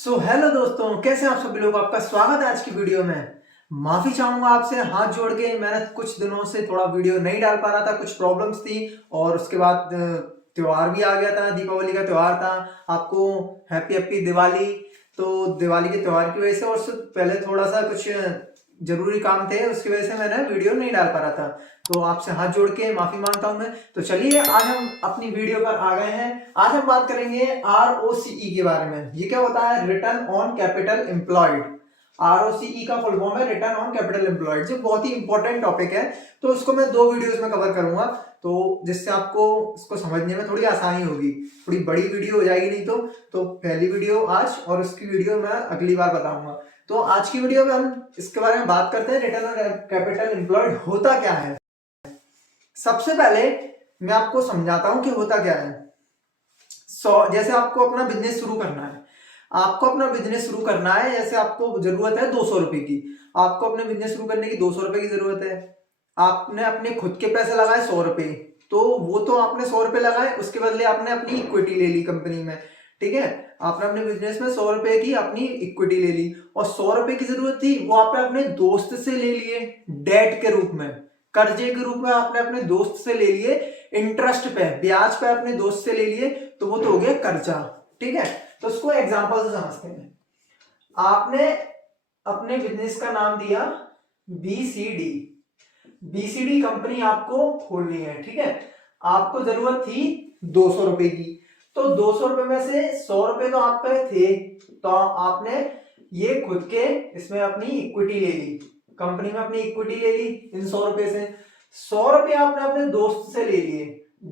Hello दोस्तों, कैसे हैं आप सभी लोग। आपका स्वागत है आज की वीडियो में। माफी चाहूंगा आपसे, हाथ जोड़ के। मैंने कुछ दिनों से थोड़ा वीडियो नहीं डाल पा रहा था, कुछ प्रॉब्लम्स थी। और उसके बाद त्योहार भी आ गया था, दीपावली का त्योहार था। आपको हैप्पी हैप्पी दिवाली। तो दिवाली के त्योहार की वजह से और उससे पहले थोड़ा सा कुछ जरूरी काम थे, उसकी वजह से मैंने वीडियो नहीं डाल पा रहा था। तो आपसे हाथ जोड़ के माफी मांगता हूं मैं। तो चलिए, आज हम अपनी वीडियो पर आ गए हैं। आज हम बात करेंगे ROCE के बारे में। ये क्या होता है? Return on capital employed. ROCE का फुल फॉर्म है रिटर्न ऑन कैपिटल एम्प्लॉयड, जो बहुत ही इंपॉर्टेंट टॉपिक है। तो उसको मैं 2 वीडियोस में कवर करूंगा, तो जिससे आपको इसको समझने में थोड़ी आसानी होगी। थोड़ी बड़ी वीडियो हो जाएगी नहीं तो पहली वीडियो आज और उसकी वीडियो मैं अगली बार बताऊंगा। तो आज की वीडियो में हम इसके बारे में बात करते हैं, रिटर्न ऑन कैपिटल एम्प्लॉयड होता क्या है। सबसे पहले मैं आपको समझाता हूं कि होता क्या है। जैसे आपको अपना बिजनेस शुरू करना है। आपको अपना बिजनेस शुरू करना है, जैसे आपको जरूरत है 200 रुपए की। आपको अपने बिजनेस शुरू करने की 200 रुपए की जरूरत है। आपने अपने खुद के पैसे लगाए 100 रुपए। तो वो तो आपने 100 रुपए लगाए, उसके बदले आपने अपनी इक्विटी ले ली कंपनी में। ठीक है, आपने अपने बिजनेस में 100 रुपए की अपनी इक्विटी ले ली, और 100 रुपए की जरूरत थी, वो आपने अपने दोस्त से ले लिए डेट के रूप में, कर्जे के रूप में। आपने अपने दोस्त से ले लिए, इंटरेस्ट पे, ब्याज पे अपने दोस्त से ले लिए, तो वो तो हो गया कर्जा। ठीक है, तो उसको एग्जांपल से समझते हैं। आपने अपने बिजनेस का नाम दिया BCD। BCD कंपनी आपको खोलनी है। ठीक है, आपको जरूरत थी 200 रुपए की। तो 200 रुपए में से 100 रुपए तो आप पे थे, तो आपने ये खुद के इसमें अपनी इक्विटी ले ली, कंपनी में अपनी इक्विटी ले ली इन 100 रुपए से। 100 रुपए आपने अपने दोस्त से ले लिए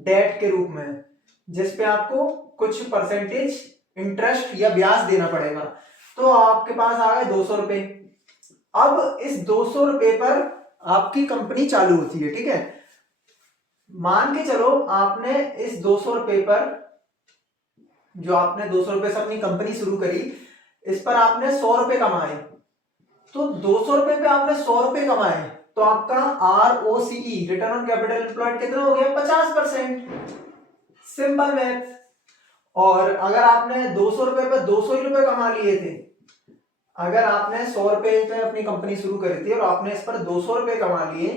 डेट के रूप में, जिसपे आपको कुछ परसेंटेज इंटरेस्ट या ब्याज देना पड़ेगा। तो आपके पास आ गए 200 रुपए। अब इस 200 रुपए पर आपकी कंपनी चालू होती है। ठीक है, मान के चलो आपने इस 200 रुपए पर, जो आपने 200 रुपए से अपनी कंपनी शुरू करी, इस पर आपने 100 रुपए कमाए। तो 200 रुपए पे आपने 100 रुपए कमाए, तो आपका ROCE return on capital employed कितना हो गया? 50%। Simple math. और अगर आपने 200 रुपए पे 200 ही रुपए कमा लिए थे, अगर आपने 100 रुपए पे अपनी कंपनी शुरू करी थी और आपने इस पर 200 रुपए कमा लिए,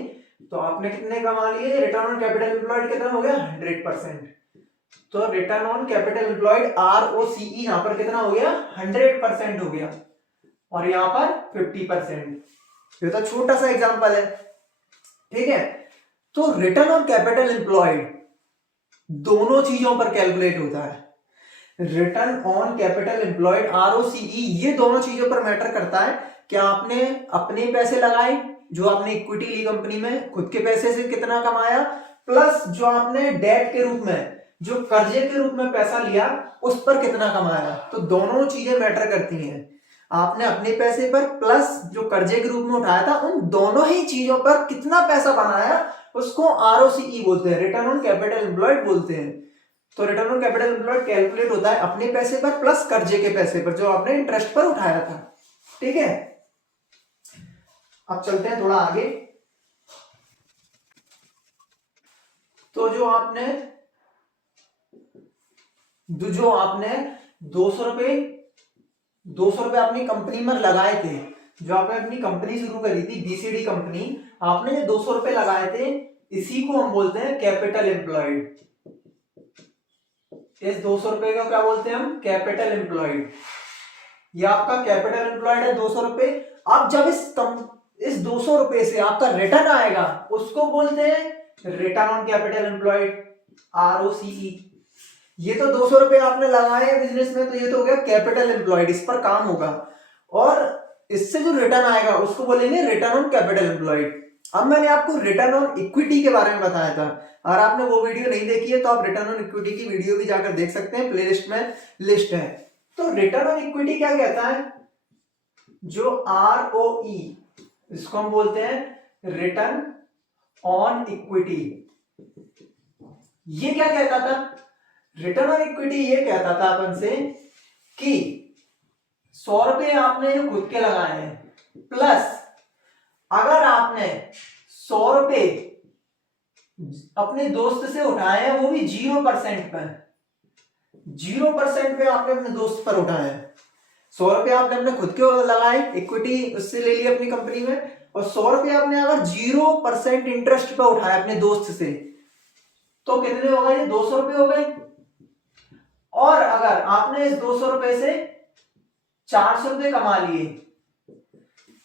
तो आपने कितने कमा लिए? रिटर्न ऑन कैपिटल एम्प्लॉयड कितना हो गया? 100%। तो return on capital employed ROCE यहां पर कितना हो गया? 100% हो गया, और यहां पर 50%। ये तो छोटा सा एग्जांपल है। ठीक है, तो रिटर्न ऑन कैपिटल एम्प्लॉयड दोनों चीजों पर कैलकुलेट होता है। Return on capital employed ROCE ये दोनों चीजों पर मैटर करता है कि आपने अपने पैसे लगाए, जो आपने इक्विटी ली कंपनी में, खुद के पैसे से कितना कमाया, प्लस जो आपने डेट के रूप में, जो कर्जे के रूप में पैसा लिया, उस पर कितना कमाया। तो दोनों चीजें मैटर करती हैं। आपने अपने पैसे पर प्लस जो कर्जे के रूप में उठाया था, उन दोनों ही चीजों पर कितना पैसा बनाया, उसको ROCE बोलते हैं, रिटर्न ऑन कैपिटल एम्प्लॉयड बोलते हैं। तो return on capital employed calculate होता है अपने पैसे पर प्लस कर्जे के पैसे पर, जो आपने इंटरेस्ट पर उठाया था। ठीक है, अब चलते हैं थोड़ा आगे। तो जो आपने 200 रुपए अपनी कंपनी में लगाए थे, जो आपने अपनी कंपनी शुरू करी थी BCD कंपनी, आपने जो 200 रुपए लगाए थे, इसी को हम बोलते हैं कैपिटल एम्प्लॉयड। इस 200 रुपए को क्या बोलते हैं हम? Capital employed. ये आपका कैपिटल एम्प्लॉयड है 200 रुपए। अब जब इस 200 रुपए से आपका रिटर्न आएगा, उसको बोलते हैं return on capital employed, ROCE। ये तो 200 रुपए आपने लगाए हैं बिजनेस में, तो ये तो हो गया कैपिटल एम्प्लॉयड, इस पर काम होगा। और इससे जो रिटर्न आएगा उसको बोलेंगे रिटर्न ऑन कैपिटल एम्प्लॉयड। अब मैंने आपको रिटर्न ऑन इक्विटी के बारे में बताया था, और आपने वो वीडियो नहीं देखी है तो आप रिटर्न ऑन इक्विटी की वीडियो भी जाकर देख सकते हैं, प्लेलिस्ट में लिस्ट है। तो रिटर्न ऑन इक्विटी क्या कहता है? जो ROE, इसको हम बोलते हैं रिटर्न ऑन इक्विटी। ये क्या कहता था? रिटर्न ऑन इक्विटी ये कहता था अपन से कि 100 रुपए आपने जो खुद के लगाए हैं, प्लस अगर आपने 100 रुपए अपने दोस्त से उठाए हैं, वो भी 0% पर, 0% पे आपने अपने दोस्त पर उठाए हैं, 100 रुपये आपने अपने खुद के लगाए, इक्विटी उससे ले ली अपनी कंपनी में, और 100 रुपये आपने अगर 0% इंटरेस्ट पे उठाया अपने दोस्त से, तो कितने हो गए? 200 रुपये हो गए। और अगर आपने इस 200 रुपये से 400 रुपये कमा लिए,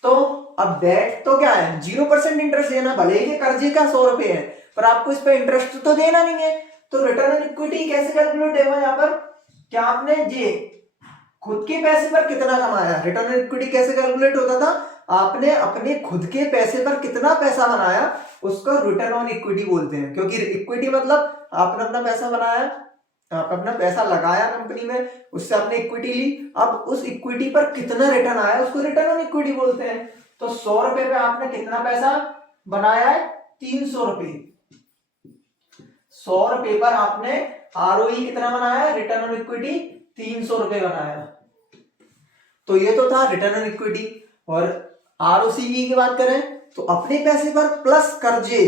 तो अब डेट तो क्या है? 0% इंटरेस्ट देना, भले ही कर्जे का 100 रुपये है, पर आपको इस पे इंटरेस्ट तो देना नहीं है। तो रिटर्न ऑन इक्विटी कैसे कैलकुलेट होगा यहाँ पर? क्या आपने जी खुद के पैसे पर कितना कमाया? रिटर्न ऑन इक्विटी कैसे कैलकुलेट होता था? आपने अपने खुद के पैसे पर कितना पैसा बनाया, उसको रिटर्न ऑन इक्विटी बोलते हैं। क्योंकि इक्विटी मतलब आपने अपना पैसा बनाया, आप अपना पैसा लगाया कंपनी में, उससे आपने इक्विटी ली, अब उस इक्विटी पर कितना रिटर्न आया उसको रिटर्न ऑन इक्विटी बोलते हैं। तो 100 रुपये पे आपने कितना पैसा बनाया है? 300 रुपये। 100 रुपये पर आपने आरओई कितना बनाया? रिटर्न ऑन इक्विटी 300 रुपये बनाया। तो ये तो था रिटर्न ऑन इक्विटी। और आरओसीई की बात करें तो अपने पैसे पर प्लस कर्जे,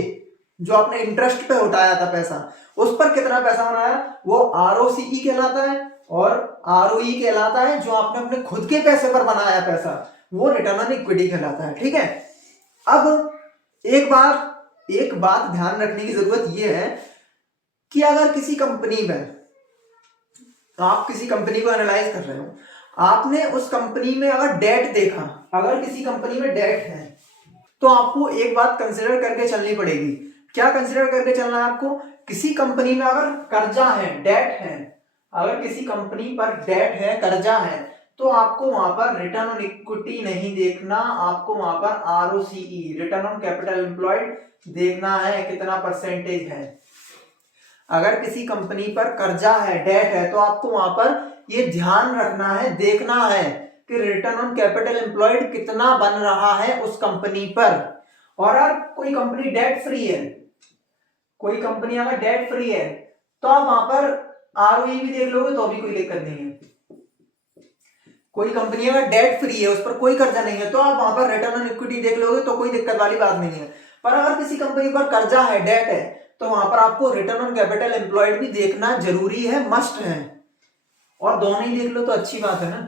जो आपने इंटरेस्ट पे उठाया था पैसा, उस पर कितना पैसा बनाया, वो आरओसीई कहलाता है। और आरओई कहलाता है जो आपने अपने खुद के पैसे पर बनाया पैसा, वो रिटर्न ऑन इक्विटी कहलाता है। ठीक है। अब एक बात ध्यान रखने की जरूरत यह है कि अगर किसी कंपनी में, आप किसी कंपनी को एनालाइज कर रहे हो, आपने उस कंपनी में अगर डेट देखा, अगर किसी कंपनी में डेट है, तो आपको एक बात कंसिडर करके चलनी पड़ेगी। क्या कंसिडर करके चलना है आपको? किसी कंपनी में अगर कर्जा है, डेट है, अगर किसी कंपनी पर डेट है, कर्जा है, तो आपको वहां पर रिटर्न ऑन इक्विटी नहीं देखना, आपको वहां पर ROCE, return on capital employed देखना है, कितना परसेंटेज है। अगर किसी कंपनी पर कर्जा है, डेट है, तो आपको वहां पर ये ध्यान रखना है, देखना है कि रिटर्न ऑन कैपिटल एम्प्लॉयड कितना बन रहा है उस कंपनी पर। और अगर कोई कंपनी डेट फ्री है, कोई कंपनी अगर डेट फ्री है, तो आप वहां पर आरओई भी देख लोगे तो भी कोई दिक्कत नहीं है। कोई कंपनी अगर डेट फ्री है, उस पर कोई कर्जा नहीं है, तो आप वहां पर रिटर्न ऑन इक्विटी देख लोगे तो कोई दिक्कत वाली बात नहीं है। पर अगर किसी कंपनी पर कर्जा है, डेट है, तो वहां पर आपको रिटर्न ऑन कैपिटल एम्प्लॉयड भी देखना जरूरी है, मस्ट है। और दोनों ही देख लो तो अच्छी बात है ना।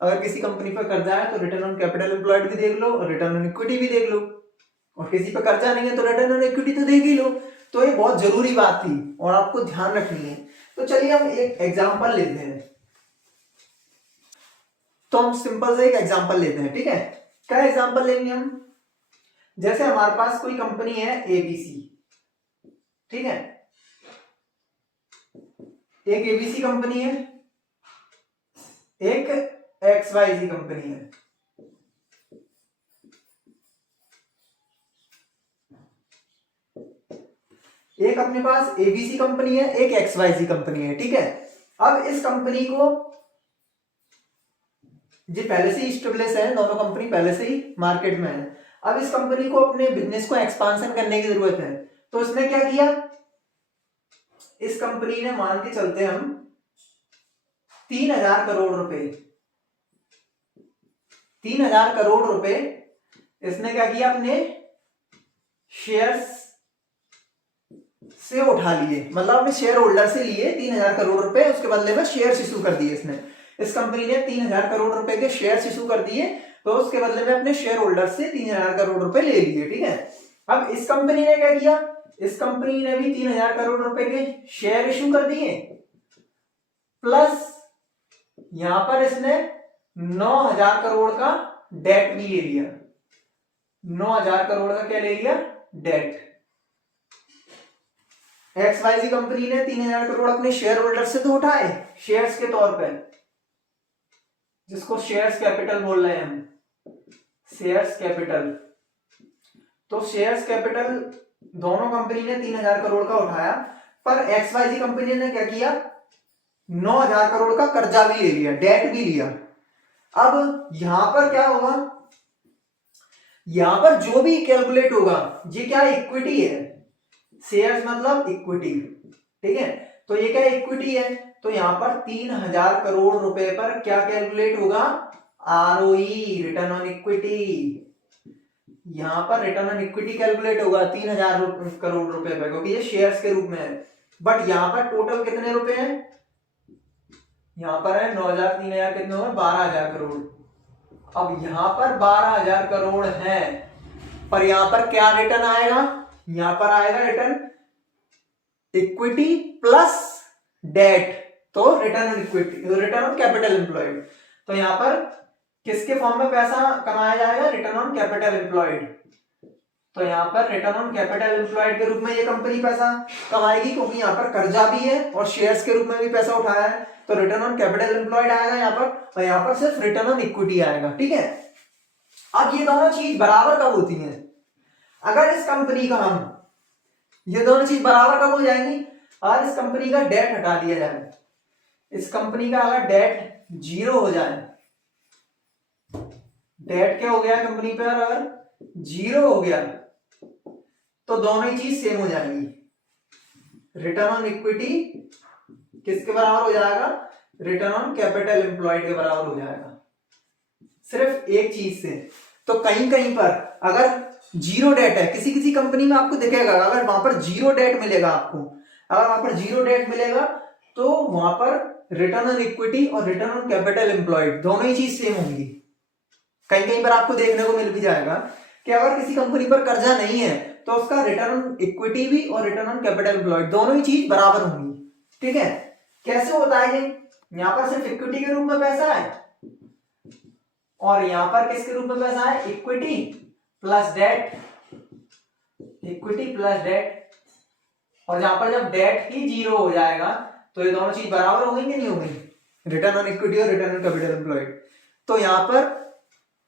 अगर किसी कंपनी पर कर्जा है तो रिटर्न ऑन कैपिटल एम्प्लॉयड भी देख लो और रिटर्न ऑन इक्विटी भी देख लो, और किसी पर कर्जा नहीं है तो रिटर्न ऑन इक्विटी तो देख ही लो। तो ये बहुत जरूरी बात थी और आपको ध्यान रखनी है। तो चलिए हम एक एग्जांपल लेते हैं। तो हम सिंपल से एक एग्जांपल लेते हैं। ठीक है। क्या एग्जांपल लेंगे हम? जैसे हमारे पास कोई कंपनी है एबीसी, ठीक है, एक एबीसी कंपनी है, एक एक्सवाईजी कंपनी है। एक अपने पास एबीसी कंपनी है, एक एक्सवाईजी कंपनी है। ठीक है। अब इस कंपनी को जो पहले से ही स्टेब्लिश है, दोनों कंपनी पहले से ही मार्केट में है। अब इस कंपनी को अपने बिजनेस को एक्सपांशन करने की जरूरत है, तो इसने क्या किया? इस कंपनी ने, मान के चलते हम 3,000 करोड़ रुपए, 3,000 करोड़ रुपए इसने क्या किया? अपने शेयर्स से उठा लिए, मतलब अपने शेयर होल्डर से लिए 3,000 करोड़ रुपए, उसके बदले में शेयर्स इशू कर दिए इसने। इस कंपनी ने 3,000 करोड़ रुपए के शेयर्स इशू कर दिए, तो उसके बदले में अपने शेयर होल्डर से 3,000 करोड़ रुपए ले लिए। ठीक है। अब इस कंपनी ने क्या किया? इस कंपनी ने भी 3,000 करोड़ रुपए के शेयर इशू कर दिए, प्लस यहां पर इसने 9,000 करोड़ का डेट भी ले लिया। 9,000 करोड़ का क्या ले लिया? डेट। एक्सवाईजी कंपनी ने 3,000 करोड़ अपने शेयर होल्डर से तो उठाए शेयर्स के तौर पे, जिसको शेयर्स कैपिटल बोल रहे हैं हम, शेयर्स कैपिटल। तो शेयर्स कैपिटल दोनों कंपनी ने 3,000 करोड़ का उठाया, पर एक्सवाईजी कंपनी ने क्या किया? 9,000 करोड़ का कर्जा भी ले लिया, डेट भी लिया। अब यहां पर क्या होगा? यहां पर जो भी कैलकुलेट होगा, ये क्या इक्विटी है, शेयर्स मतलब इक्विटी। ठीक है। तो ये क्या इक्विटी है, तो यहां पर 3,000 करोड़ रुपए पर क्या कैलकुलेट होगा? ROE, return on equity. यहां पर रिटर्न ऑन इक्विटी कैलकुलेट होगा 3,000 करोड़ रुपए पर, क्योंकि ये शेयर्स के रूप में है। बट यहां पर टोटल कितने रुपए हैं? यहाँ पर है 9,000 3,000 कितने हो गए 12,000 करोड़। अब यहाँ पर 12,000 करोड़ है, पर यहाँ पर क्या रिटर्न आएगा, यहाँ पर आएगा रिटर्न इक्विटी प्लस डेट, तो return on equity, return on capital employed. तो यहाँ पर किसके फॉर्म में पैसा कमाया जाएगा, रिटर्न ऑन कैपिटल एम्प्लॉयड। तो यहाँ पर रिटर्न ऑन कैपिटल एम्प्लॉयड के रूप में ये कंपनी पैसा कमाएगी, क्योंकि यहाँ पर कर्जा भी है और शेयर्स के रूप में भी पैसा उठाया है, तो रिटर्न ऑन कैपिटल एम्प्लॉयड आएगा यहाँ पर, और यहाँ पर सिर्फ रिटर्न ऑन इक्विटी आएगा। ठीक है, अब ये दोनों चीज बराबर कब होती हैं, अगर इस कंपनी का हम ये दोनों चीज बराबर कब हो जाएंगी, और इस कंपनी का डेट हटा दिया जाए, इस कंपनी का अगर डेट 0 हो जाए, डेट क्या हो गया कंपनी पर अगर 0 हो गया, तो दोनों ही चीज सेम हो जाएंगी। रिटर्न ऑन इक्विटी किसके बराबर हो जाएगा, रिटर्न ऑन कैपिटल एम्प्लॉयड के बराबर हो जाएगा, सिर्फ एक चीज से। तो कहीं कहीं पर अगर 0 डेट है, किसी किसी कंपनी में आपको दिखेगा, अगर वहां पर 0 डेट मिलेगा आपको, अगर वहां पर 0 डेट मिलेगा, तो वहां पर रिटर्न ऑन इक्विटी और रिटर्न ऑन कैपिटल एम्प्लॉयड दोनों ही चीज सेम होंगी। कहीं कहीं पर आपको देखने को मिल भी जाएगा कि अगर किसी कंपनी पर कर्जा नहीं है, तो उसका रिटर्न ऑन इक्विटी भी और रिटर्न ऑन कैपिटल एम्प्लॉयड दोनों ही चीज बराबर होंगी। ठीक है, कैसे होता है ये, यहाँ पर सिर्फ इक्विटी के रूप में पैसा है, और यहां पर किसके रूप में पैसा है, equity plus debt, equity plus debt, और यहां पर जब डेट ही 0 हो जाएगा, तो ये दोनों चीज बराबर हो गई कि नहीं हो गई, रिटर्न ऑन इक्विटी और रिटर्न ऑन कैपिटल एम्प्लॉयड। तो यहां पर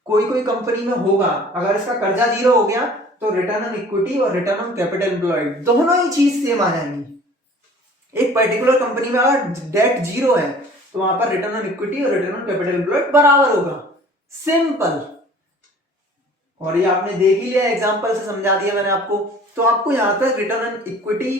कोई कोई कंपनी में होगा, अगर इसका कर्जा 0 हो गया, तो रिटर्न ऑन इक्विटी और रिटर्न ऑन कैपिटल एम्प्लॉयड दोनों ही चीज सेम आ जाएंगी। एक पर्टिकुलर कंपनी में अगर डेट 0 है, तो वहां पर रिटर्न ऑन इक्विटी और रिटर्न ऑन कैपिटल एम्प्लॉयड बराबर होगा, सिंपल। और ये आपने देख ही लिया, एग्जांपल से समझा दिया मैंने आपको। तो आपको यहां पर रिटर्न ऑन इक्विटी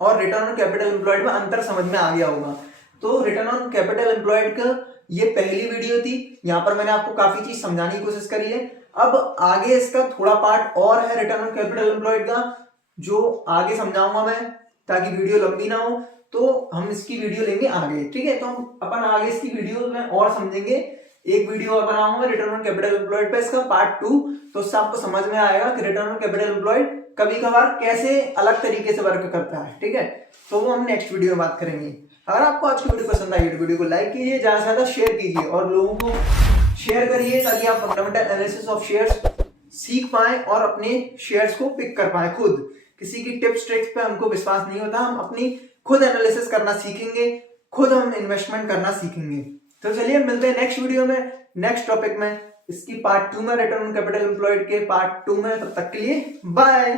और रिटर्न ऑन कैपिटल एम्प्लॉयड में अंतर समझ में आ गया होगा। तो रिटर्न ऑन कैपिटल एम्प्लॉयड का ये पहली वीडियो थी, यहाँ पर मैंने आपको काफी चीज समझाने की कोशिश करी है। अब आगे इसका थोड़ा पार्ट और है रिटर्न ऑन कैपिटल एम्प्लॉयड का, जो आगे समझाऊंगा मैं, ताकि वीडियो लंबी ना हो। तो हम इसकी वीडियो लेंगे आगे, ठीक है। तो हम अपन आगे इसकी वीडियो में और समझेंगे, एक वीडियो और बनाऊंगा रिटर्न ऑन कैपिटल एम्प्लॉयड पे, इसका पार्ट 2। तो उससे आपको समझ में आएगा कि रिटर्न ऑन कैपिटल एम्प्लॉयड कभी कभार कैसे अलग तरीके से वर्क करता है, ठीक है। तो वो हम नेक्स्ट वीडियो में बात करेंगे। अगर आपको आज की वीडियो पसंद आई तो वीडियो को लाइक कीजिए, ज्यादा से ज्यादा शेयर कीजिए और लोगों को शेयर करिए, ताकि आप फंडामेंटल एनालिसिस ऑफ शेयर्स सीख पाए और अपने शेयर्स को पिक कर पाए खुद। किसी की टिप्स ट्रिक्स पे हमको विश्वास नहीं होता, हम अपनी खुद एनालिसिस करना सीखेंगे, खुद हम इन्वेस्टमेंट करना सीखेंगे। तो चलिए मिलते हैं नेक्स्ट वीडियो में, नेक्स्ट टॉपिक में, इसकी पार्ट 2 में, रिटर्न ऑन कैपिटल एम्प्लॉयड के पार्ट 2 में। तब तक के लिए बाय।